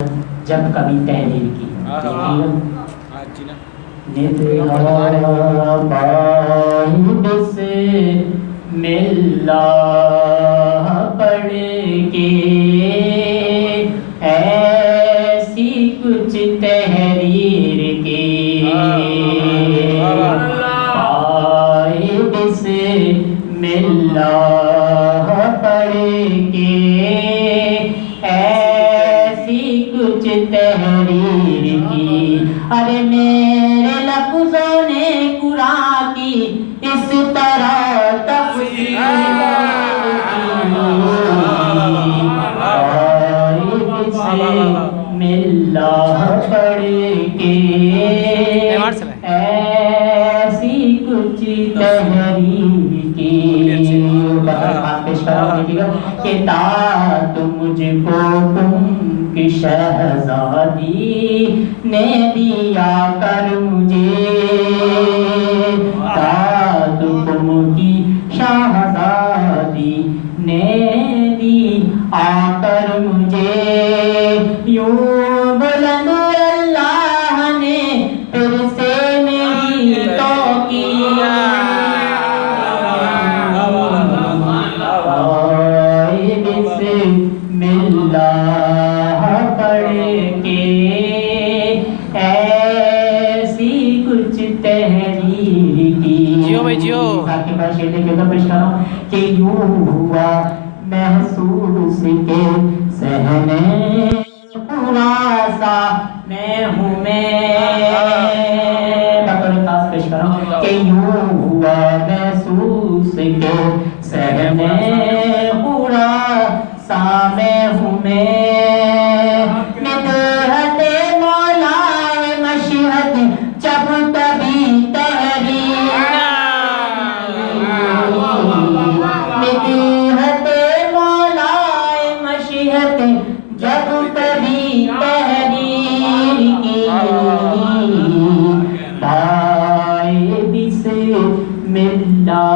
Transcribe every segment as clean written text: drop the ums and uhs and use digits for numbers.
جب کبھی تحریر کی سے ملا پڑھ کے ایسی کچھ تحریر کی قائد سے ملا پڑھ کے ایسی کچھ تحریر کی ارے میرے لفظوں نے قرآن کی اس طرح تفسیر ملا پڑھ کے ایسی کچھ تحریر کی کہ تات مجھ کو تم کی شہزادی نے دیا کر مجھے تات تم کی شہزادی نے دی آ کر مجھے یوں بلند اللہ نے پھر سے میری توقیر قائد سے ملا پڑھ کے ایسی کچھ تحریر کی کہ یوں ہوا محسوس کے سہنے خراساں میں ہوں پیش کروں کہ یوں ہوا محسوس کے سہنے خراساں میں ہوں مدحت مولا مشہد جب کبھی تحریر مدحت مولا مشہد جب کبھی تحریر کی قائد سے ملا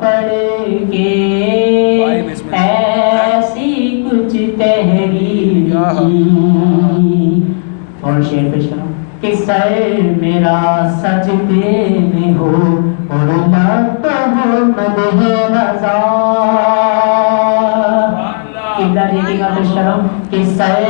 پڑھ کے ایسی کچھ تحریر کی اور شعر پیش کروں کہ سر میرا سجدے میں ہو اور لب ہو مدح رضا قبلہ دیکھے گا پیش کروں کہ سر